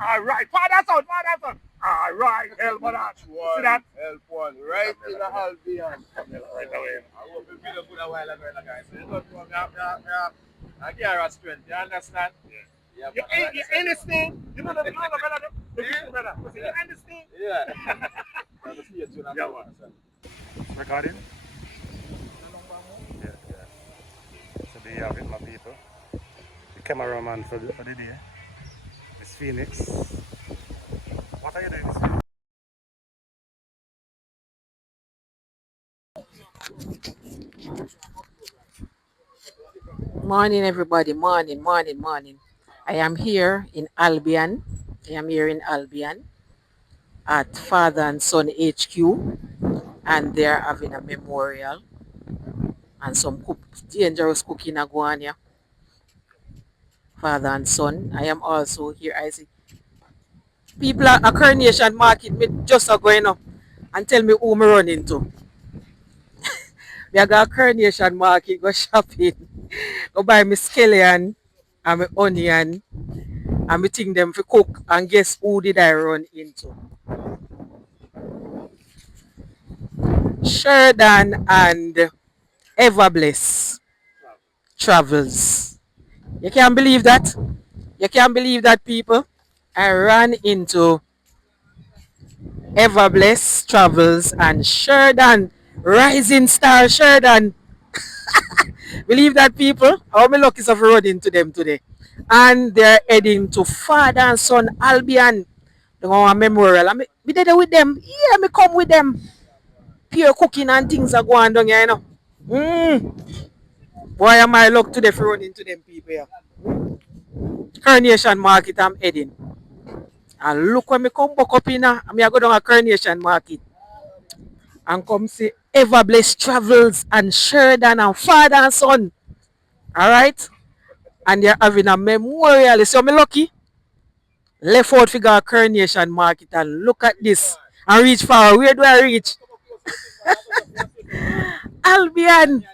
All right, father son, father son. All right, help on that. See that? Help one, right in the Albion. Right away. I will be built up a while ago, guys. So you don't know, I get a strength, you understand? Yeah, You understand? You know the brother. The brother. You understand? Yeah. I'm a see you too, Yeah, man. Recording? Yeah, yeah. So there you have it, my people. The cameraman for the day. Miss Phoenix. What are you doing, Miss Phoenix? Morning, everybody. Morning, morning, morning. I am here in Albion. I am here in Albion at Father and Son HQ, and they are having a memorial and some dangerous cooking aguania. Father and Son. I am also here. I see people at a Coronation Market. Me just are going up and tell me who me run into. We are going to Coronation Market, go shopping, go buy me scallion and me onion. I'm meeting them for cook, and guess who did I run into? Sheridan and Everbless Travels. You can't believe that? You can't believe that, people? I ran into Everbless Travels and Sheridan, Rising Star Sheridan. Believe that, people? How many lucky of run into them today? And they're heading to Father and Son Albion. They're going to memorial. I be there with them. Yeah, me come with them. Pure cooking and things are going on here, you know. Boy, am I luck today for running to them people here. Coronation Market I'm heading. And look when me come back up in I go down a Coronation Market and come see Everbless Travels and Sheridan and Father and Son. Alright? And they're having a memorial. So me lucky. Left out figure Coronation Market and look at this. And reach far. Where do I reach? Albion.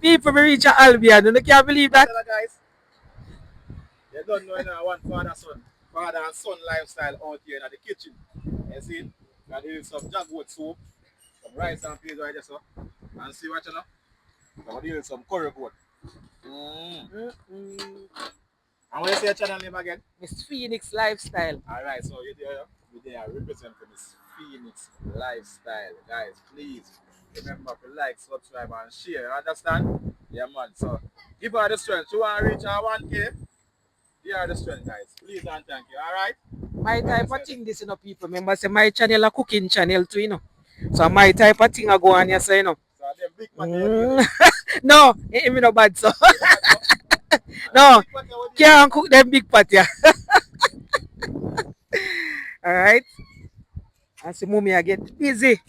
People me reach Albion. You can't believe that? Guys, you don't know now one father and son lifestyle out here in the kitchen. You see, got here some jackwood soup, some rice and peas right there, so. And see what you know? Got here some curry goat. And what you say your channel name again? Miss Phoenix Lifestyle. Alright, so you there represent for Miss Phoenix Lifestyle. Guys, please remember to like, subscribe and share. You understand? Yeah man. So give her the strength. You want to reach her 1K? Give her the strength, guys. Please and thank you. Alright? My type of thing this, you know, people. Remember, say my channel a cooking channel too, you know. So my type of thing I go on here, so you know. So them big man No, it me no bad so. No, can't cook them big pot, yeah. Alright. And see mommy I get busy.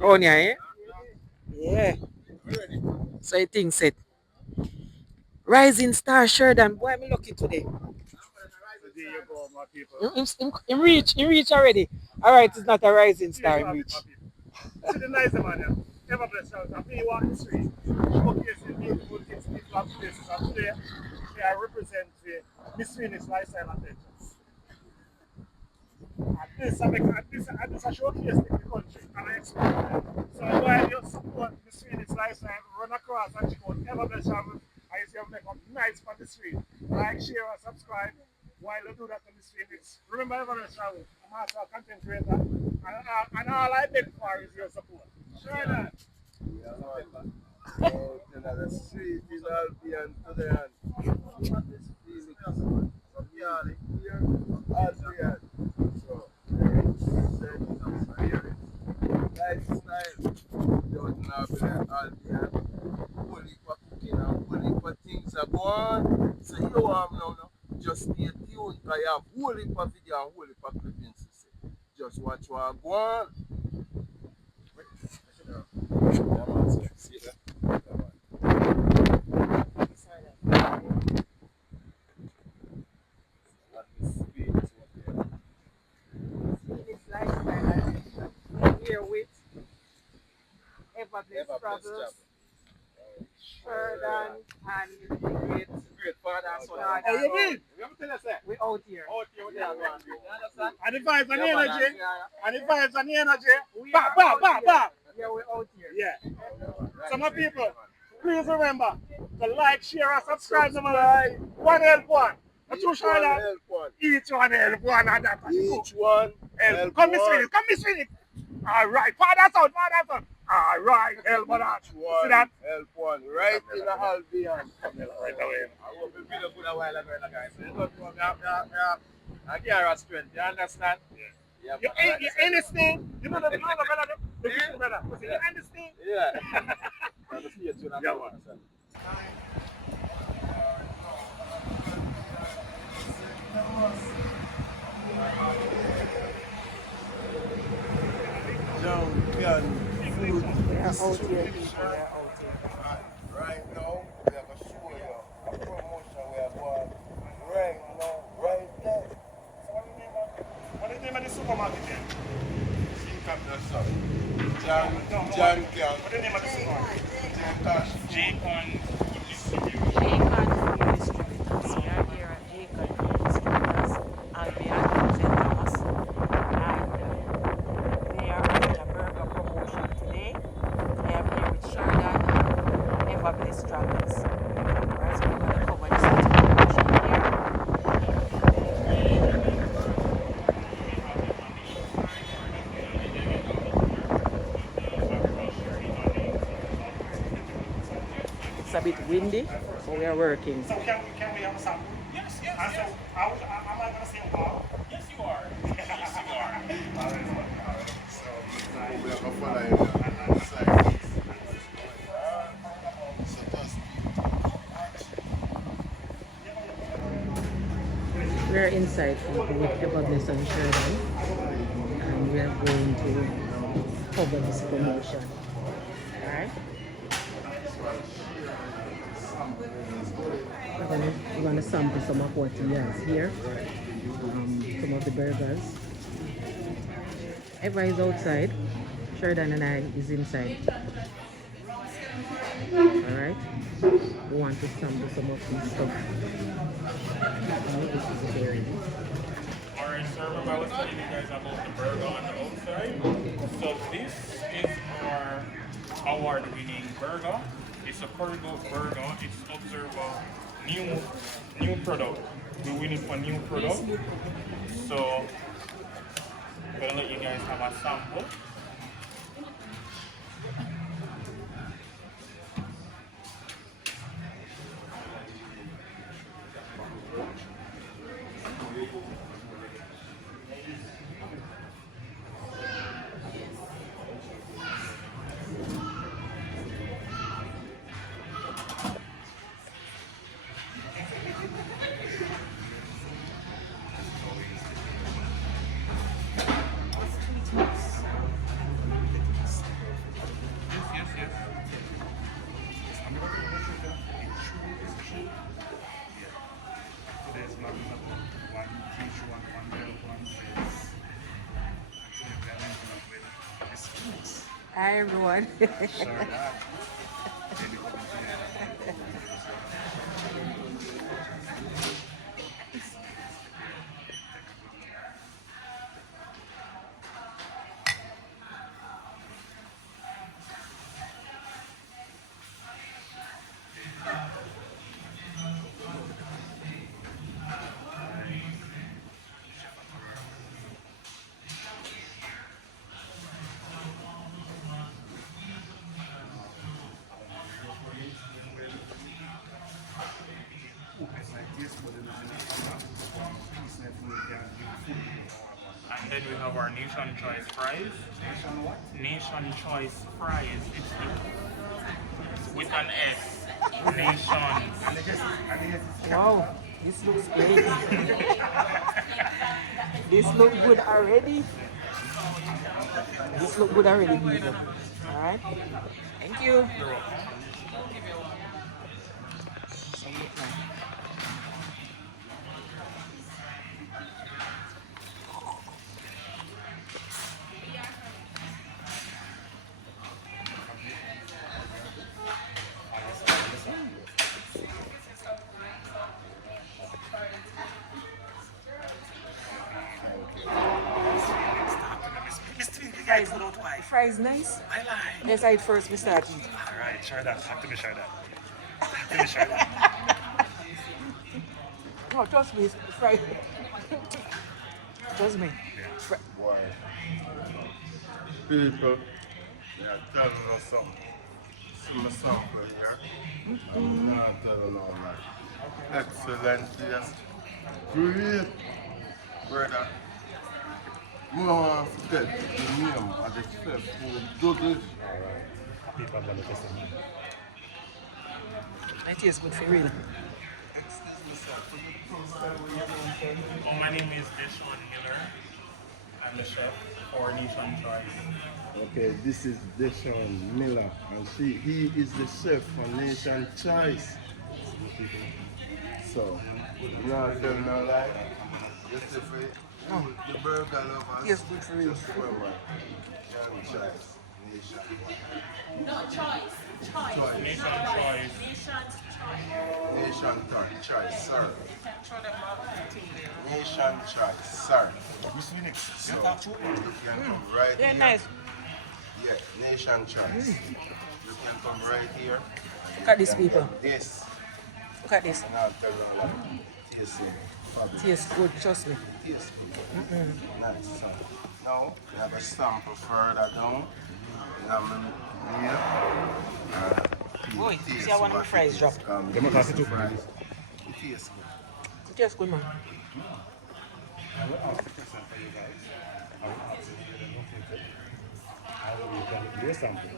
On here, eh? Yeah. So I think said. Rising Star Sheridan. Boy, I'm lucky today. There you go, my people. Him reach already. Alright, it's not a rising star, him reach. See the nice man here. Ever bless out. After you walk the street, showcasing beautiful things, people have places. And today, I represent the Miss Phoenix Lifestyle Adventures. And this, I showcase the country and I explain it. So while you support Miss Phoenix Lifestyle, run across and check out Ever bless travel. I see you make up nice for the street. Like, share, and subscribe. While you do that to Miss Phoenix, remember Ever bless travel. I'm also a content creator. And all I beg for is your support. Sure that. The street is Albion to the hand. This Phoenix from Yali here, Albion. So, lifestyle. Don't know Albion. Only for cooking and only for things are going. So you have now, just stay tuned because you have only for video and only for clippings. Just watch what go on. See that? Phoenix Lifestyle. Here with Everbless Travels, Sheridan, and the great great father and son. Oh, you mean? Let me tell you, sir. We out here. Out here with that one. You understand? And the vibes and the Yeah, man, energy. yeah. And the vibes and the energy. We Ba, are ba, out ba, here. ba. Yeah, we're out here. Yeah. Right, So my right, people, man. please remember to like, share, and subscribe to my one help one. Not too sure that help one. each one help one and that. Each one Help. help Come Miss one. Winnie, come Miss Winnie. All right, father's out, father's out. All right, help one out. See One that? help one. Right in the Albion. Right away. I hope you feel good a while ago, guys. So you don't know, I give her strength. You understand? Yeah. You understand? You know the brother. The big brother. You understand? Yeah. I'm see you soon. Yeah, man. Jamaican food. We are out here, people. We are out here. Right now, we have a show you. A promotion we are going right now, right there. What is the name of the supermarket then? John Can. What is the name of the supermarket? Jamaican food distribution. Jamaican food distributors. We are here at Jamaican food distributors, Albion, St.Thomas. And they are running a burger promotion today. I am here with Sheridan and Ever Blessed Travels. Alright, so we're going to cover this promotion here. It's a bit windy, but we are working. So can we have a sample? Yes. And so, am I going to say wow? Yes, you are. Yes, you are. All right. So, We have a follow you on the side. So that's We're inside with Ever Blessed and Sheridan, and we are going to cover this promotion. Alright? We're gonna sample some of what he has here. Some of the burgers. Eva is outside. Sheridan and I is inside. Alright? We want to sample some of this stuff. This is very Alright, sir, remember I was telling you guys about the burger on the outside. So this is our award-winning burger. It's a Corridor burger. It's Observer new product. We're winning for new product. So I'm gonna let you guys have a sample. Hi everyone. And then we have our Nation Choice fries. Nation Choice fries. It's with an S. Nation. Wow, this looks great. This look good already. This look good already, people. Alright. Thank you. You're welcome. fries, the fries nice. I lie. Yes, I eat first, we start eat. Alright, try that. Have to be try that. Have to be try that. No, trust me, it's fried. Trust me. Fri- Boy. People, they are telling us something. See my sample here. I'm not telling no man. Excellent, yes. Great. Brother. You don't want to forget the name of the chef who do this. People are gonna test me. It tastes good for real. Excuse me, sir. Could you please tell where you're going from? Oh, my name is Deshaun Miller. I'm the chef for Coronation Choice. Okay, this is Deshaun Miller, and he is the chef for Nation Choice. So, you know, tell no lie. Just if the burger lovers, Yes, good for you. just remember, Nation Choice, Nation. No, choice. Choice. Nation Choice. Nation's Nation Choice, sir. throw them out the team there. Nation Choice, sir. Who's Phoenix? So, you can come right They're here. nice. Yeah, Nation Choice. You can come right here. Look at these people. This. Look at this. And I'll tell you all about tasting. Tastes good, trust me. Tastes good. Nice. So, now, we have a sample further down. And I'm here. Boy, see how one of the fries drop. Them are coffee too. Fries. It tastes good. It tastes good, man. I will ask a question for you guys. I will ask you if you don't think it. I will tell you something.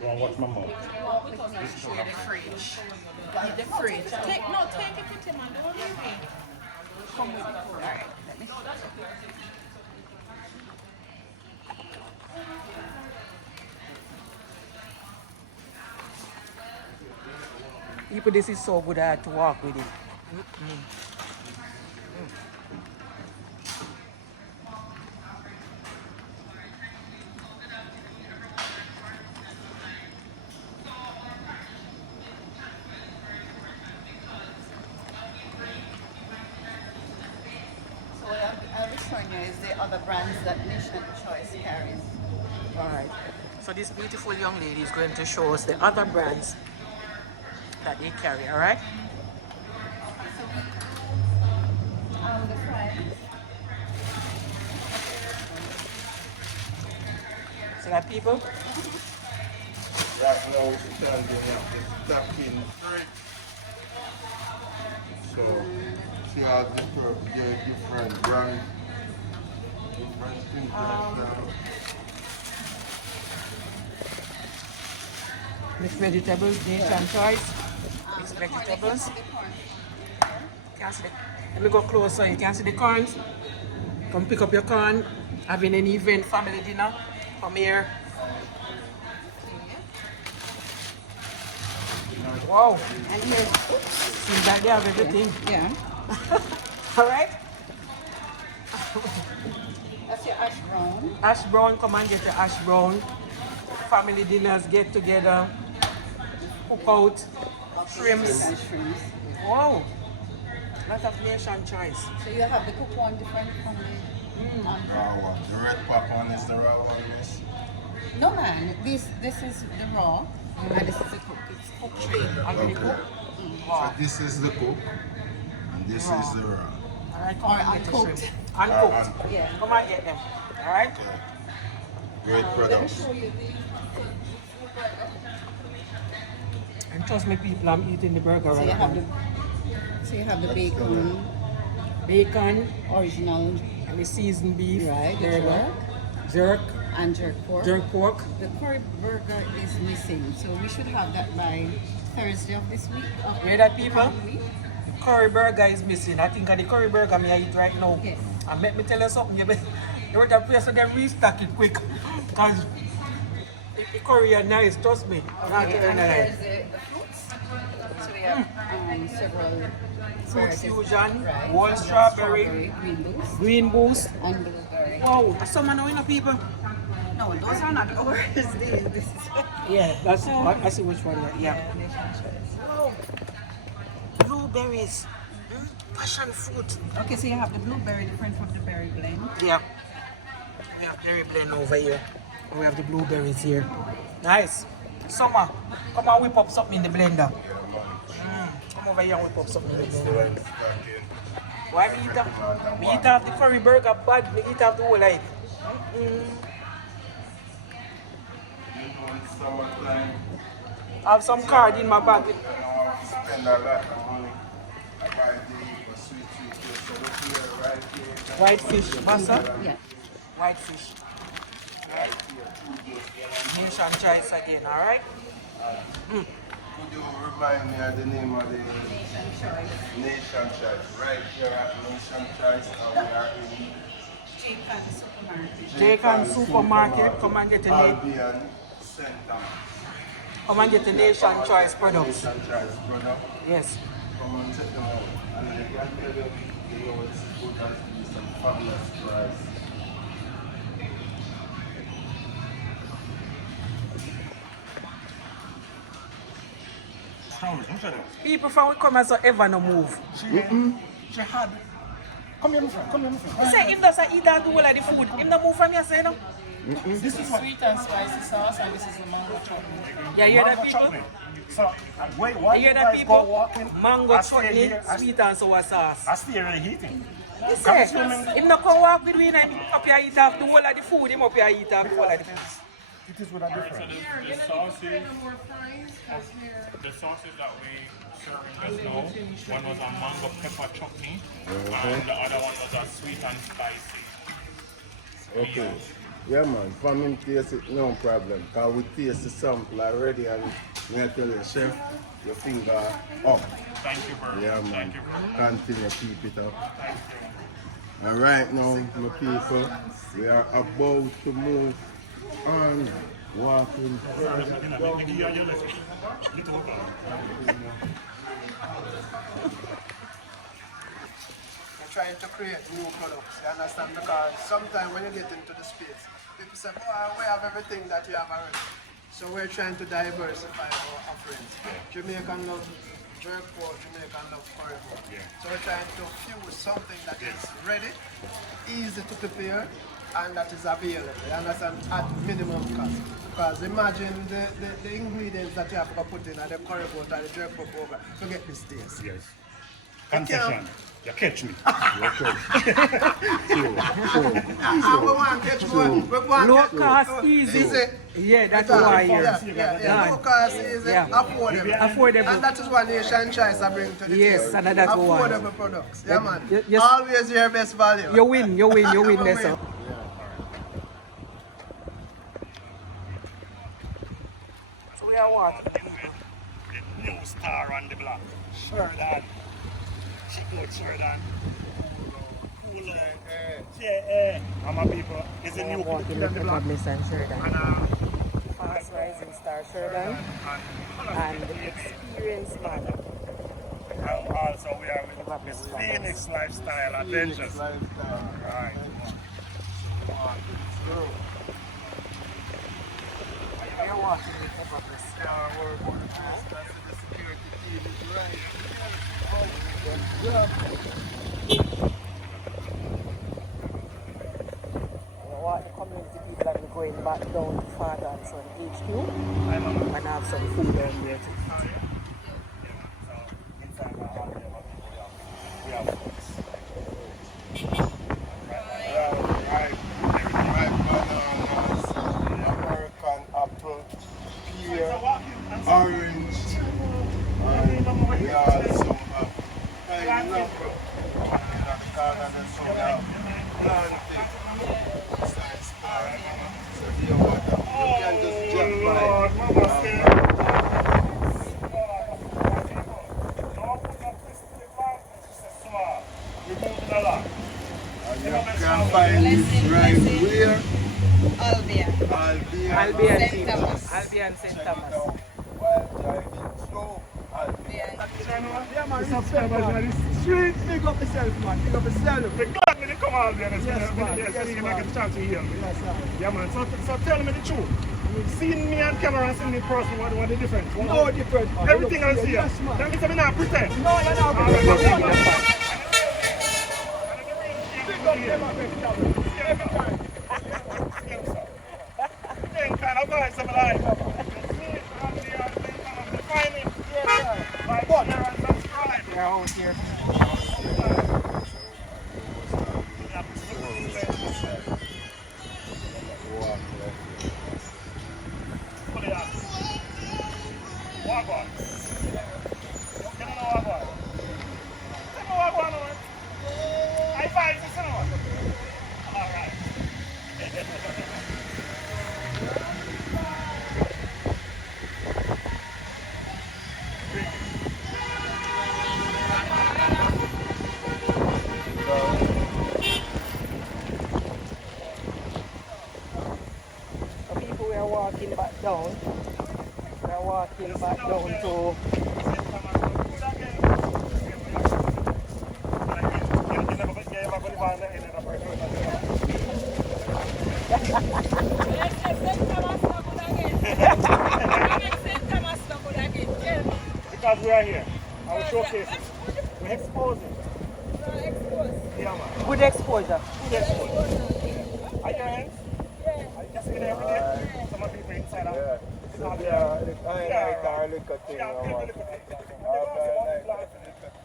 Go and watch my mouth. Because I show the fridge. The fridge. Take it with him and don't leave me. Come with me. Alright, let me People, this is so good I had to walk with it. So I'll be showing you is the other brands that Nation Choice carries. Alright. So this beautiful young lady is going to show us the other brands that they carry, alright? The fries. So that people, Right now, we're standing at the Ducking Fridge. So, see how different brands, different things like that. mixed vegetables, Nation Choice, mixed vegetables. Can see the, let me go closer, you can see the corns. Come pick up your corn, having an event, family dinner, come here. Wow, and here, seems like they have everything. Yeah. Alright? That's your ash brown. Ash brown, come and get your ash brown. Family dinners, get together, cook out, shrimps. And shrimps. Wow, lot of Nation Choice. So you have the cook one different from the Raw one. The red pop one is the raw one, miss. No man, this is the raw and this is the cook. It's cooked three. Already Okay. cooked. So this is the cook, and this is the raw. Alright, come Or and get the uncooked. shrimp. Uncooked. Yeah. Come and get them. Alright? Great Let me products. show you And trust me, people, I'm eating the burger So right you have the now. bacon, Bacon original, and the seasoned beef. right? The burger. jerk Jerk. and jerk pork. Jerk pork. The curry burger is missing, so we should have that by Thursday of this week. Of Hear that, people? the week. Curry burger is missing. I think of the curry burger me I eat right now. Yes. And let me tell you something, you want to place so them restock it quick. Because the curry are nice, trust me. Not Okay, telling and you lie. here's the fruits. So we have several Fruits varieties. fusion, Right. whole So we have strawberry, green boost, green boost. and blueberry. Wow, that's some know, people. No, those are not ours. This is Yeah, that's I see which one. Yeah. Nation Choice. Wow, blueberries, passion fruit. Okay, so you have the blueberry different from the berry blend. Yeah. We have berry blend over here. We have the blueberries here. Nice. Summer, come and whip up something in the blender. Come over here and whip up something in the blender. Why me eat up? Me eat up the curry burger bad, me eat up the whole like. I have some card in my bag. Spend a lot of money. I buy the sweet fish. So look here, right here. White fish, massa? Yeah. White fish. Nation choice again, alright? Could you remind me of the name of the Nation Choice? Right here at Nation Choice, and we are in Jamaican supermarket, come and get the Albion, St.Thomas. come and get the Nation Choice products. Nation Choice product. Yes. Come and check them out. And I can tell you, you know, it's good as be some fabulous price. People from we come and so ever no move. She had. Come here, my friend. Come here, my friend. He say him does eat and do all of the food. Him no move from here, say no? This is what. Sweet and spicy sauce, and this is the mango chutney. Yeah, you hear that Mango people? chutney. So, wait, why You you hear that guys go people? walking? Mango I stay chutney, here, sweet and sour sauce. I stay right eating. He say, him no come walk with me and him up here eat off the whole of the food. Him up here eat off the whole of the food. It is with a So difference. the sauces that we serving just now, one was a mango pepper chutney, and the other one was a sweet and spicy. Okay. Yeah, man. For me, taste it, no problem. Because we taste the sample already, and I tell you, chef, your finger up. Thank you very Yeah, much. man. Thank you very much. Continue, keep it up. And right now, my people, we are about to move on, walking further down. Trying to create new products, you understand? Because sometimes when you get into the space, people say, oh, we have everything that you have already. So we're trying to diversify our offerings. Jamaican love jerk pork, Jamaican love curry pork. So we're trying to fuse something that is ready, easy to prepare, and that is available, you understand, at minimum cost. Because imagine the ingredients that you have to put in at the curry pork and the jerk pork over to get this taste. Yes. Concession. You catch me. And we want to catch one. We want Low to catch cost, easy. Easy. Yeah, that's why here. Yeah. Low cost, easy, Yeah. affordable. Affordable. And that is what Nation Choice I bring to the Yes, table. and that's what we want. Affordable products. Yeah, man. Yes. Always your best value. You win, there, sir. So we are what? The new star on the block. Sheridan. Check out Sheridan. Cool. Yeah, I'm a people. It's a new people on the block. And Fast rising star Sheridan and experience man. and also we are with Phoenix Lifestyle Adventures. Right. You're watching me ever bless. What the community people are going back down to Father and Son HQ and have some food down there to eat. American apple, pear, orange, and we also have pineapple. And then so we have plantain. Besides so here what you can just jump by. And you can find this right where? Albion. Albion St. team. Thomas. Albion St. Check it Thomas. out while driving through Albion. Yeah, man, it's street. Big up yourself, man. Big up yourself. We're glad when you come out there. Yes, man. Yes, you get a chance to hear me. Yes, sir. Yeah, man. So tell me the truth. Seeing me on camera and seeing me in person, what the difference? No different, man. Everything else here. Yes, man. That means I'm not pretend. No, you're not. Big up them, every time. down. We're walking back down to because we are here. I will showcase it. We expose it. Yeah, man. good exposure. Good exposure. Are you hands? I just in every day. Some of people inside out. It's all there.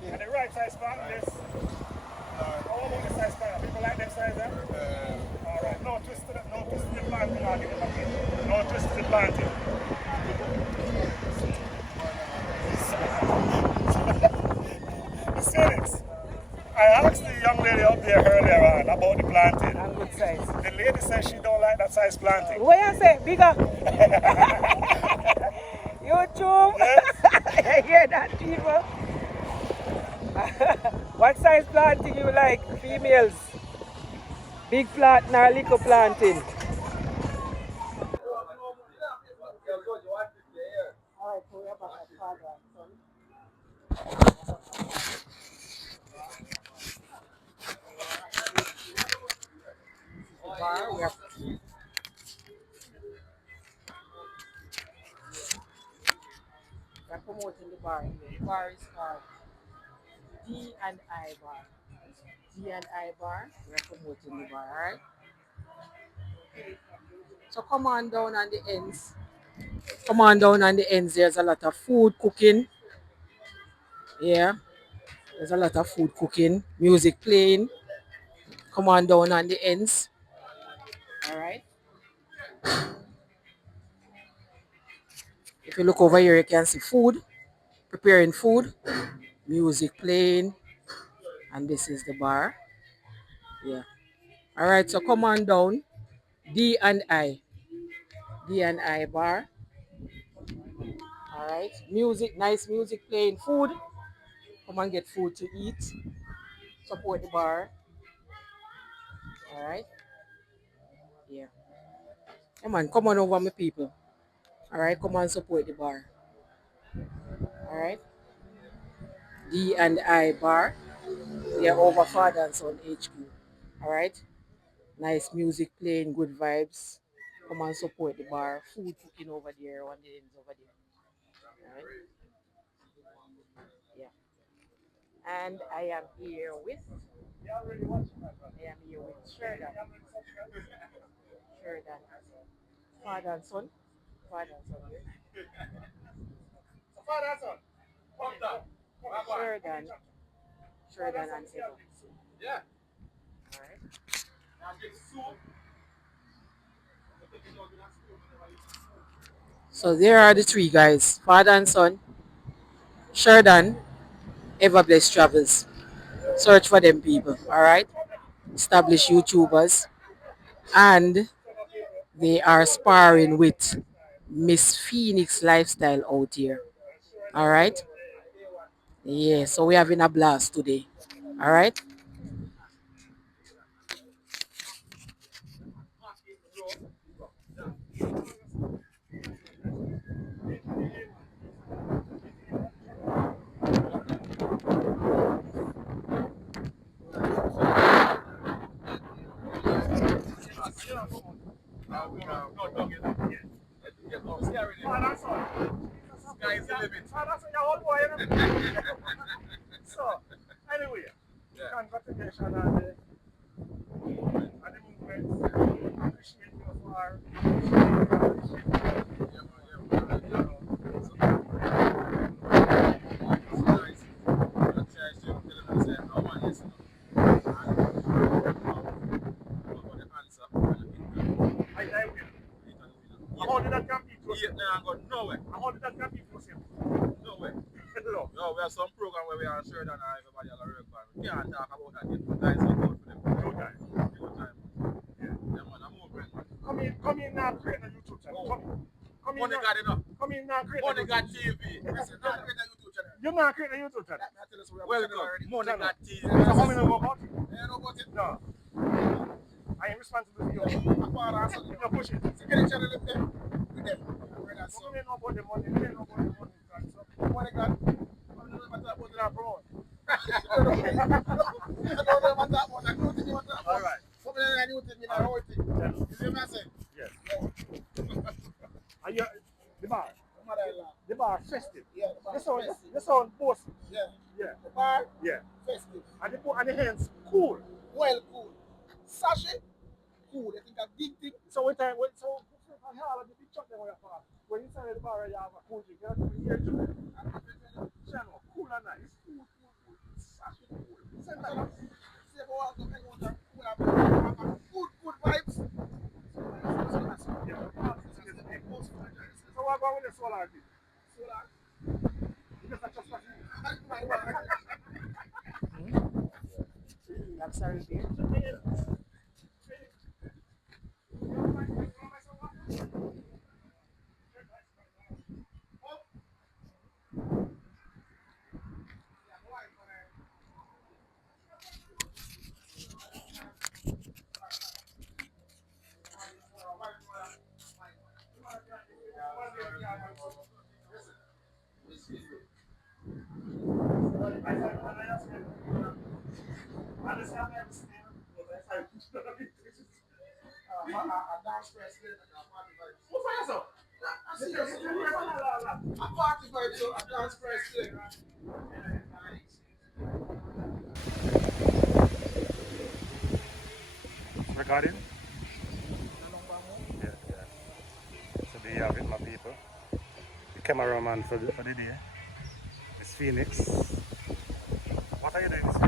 And the right size plant this. How about the size plant? People like them size there? Alright. No twist to the planting. I'll give it back in. No twist to the planting. Felix, I asked the young lady up there earlier on about the planting. And good size. The lady says she don't like that size planting. What you say? Bigger? YouTube? Yes? You hear that, people? What size planting you like, females? Big planting or little planting? Alright, so we're back at father and son. Bar, we're promoting the bar here. The bar is called D&I Bar. D&I Bar, we're promoting the bar, alright? So come on down on the ends. Come on down on the ends. There's a lot of food cooking. Yeah. There's a lot of food cooking. Music playing. Come on down on the ends. Alright. If you look over here, you can see food. Preparing food. Music playing. And this is the bar. Yeah. Alright, so come on down. D&I. D&I Bar. Alright. Music, nice music playing. Food. Come and get food to eat. Support the bar. Alright. Yeah. Come on, come on over, my people. Alright, come on support the bar. Alright. D&I Bar. We are over Father and Son HQ. Alright. Nice music playing, good vibes. Come and support the bar. Food cooking over there, on the ends over there. Alright. Yeah. And I am here with Sheridan. Sheridan. Father and son. Father and son here. Father and son. Sheridan. Sheridan and Eva. Yeah. Alright. So there are the three guys. Father and son. Sheridan. Ever Blessed Travels. Search for them people. Alright. Established YouTubers. And they are sparring with Miss Phoenix Lifestyle out here. Alright. Yeah, so we're having a blast today. Alright. So, anyway, congratulations on the movement. Appreciate you for how did that compete for you? Nowhere. How did that compete for you? Nowhere. No. No, we have some program where we are sure that everybody has a real plan. We can't talk about that yet, but that is not good for them. No time. No time. Yeah, man, I'm moving, man. Come in now, create a YouTube channel. Come in Money now. got enough. Come in now, create a Money YouTube got channel. TV. Listen, now create a YouTube channel. You now create a YouTube channel. Welcome. Money got TV. So how many know about it? You know about it? No. I ain't responsible for you. Apart from You push it. so get a channel up there with them. so. We don't know about the money. We don't know about the money. So, What I got? I don't know about that, but I promote. I don't know about that one. I don't think you want that one. all right. Something like that, you think me not whole thing. Yes. You see what I'm saying? Yes. And you, the bar. Mother-in-law. The bar festive. Yeah, the bar This sound, festive. this sound bossy. Yeah. Yeah. The bar, Yeah. festive. And the hands cool. Well, cool. Sachet, cool. I think a big thing. So when time, when so on here, the big truck there where you park. When inside the bar, you have a cool drink. You have to be here too. Channel, cool and nice. Cool. Sachet cool. Send that up. Say for what, good vibes. Yeah. So what about with the solar thing? Solar. You just have to trust me. I'm sorry, dear. Downstairs later, party vibes. What's for yourself? I'm serious. A party vibes, so a downstairs later. Recording? Yeah. So there you have it, my people. The cameraman for the day. It's Phoenix. What are you doing?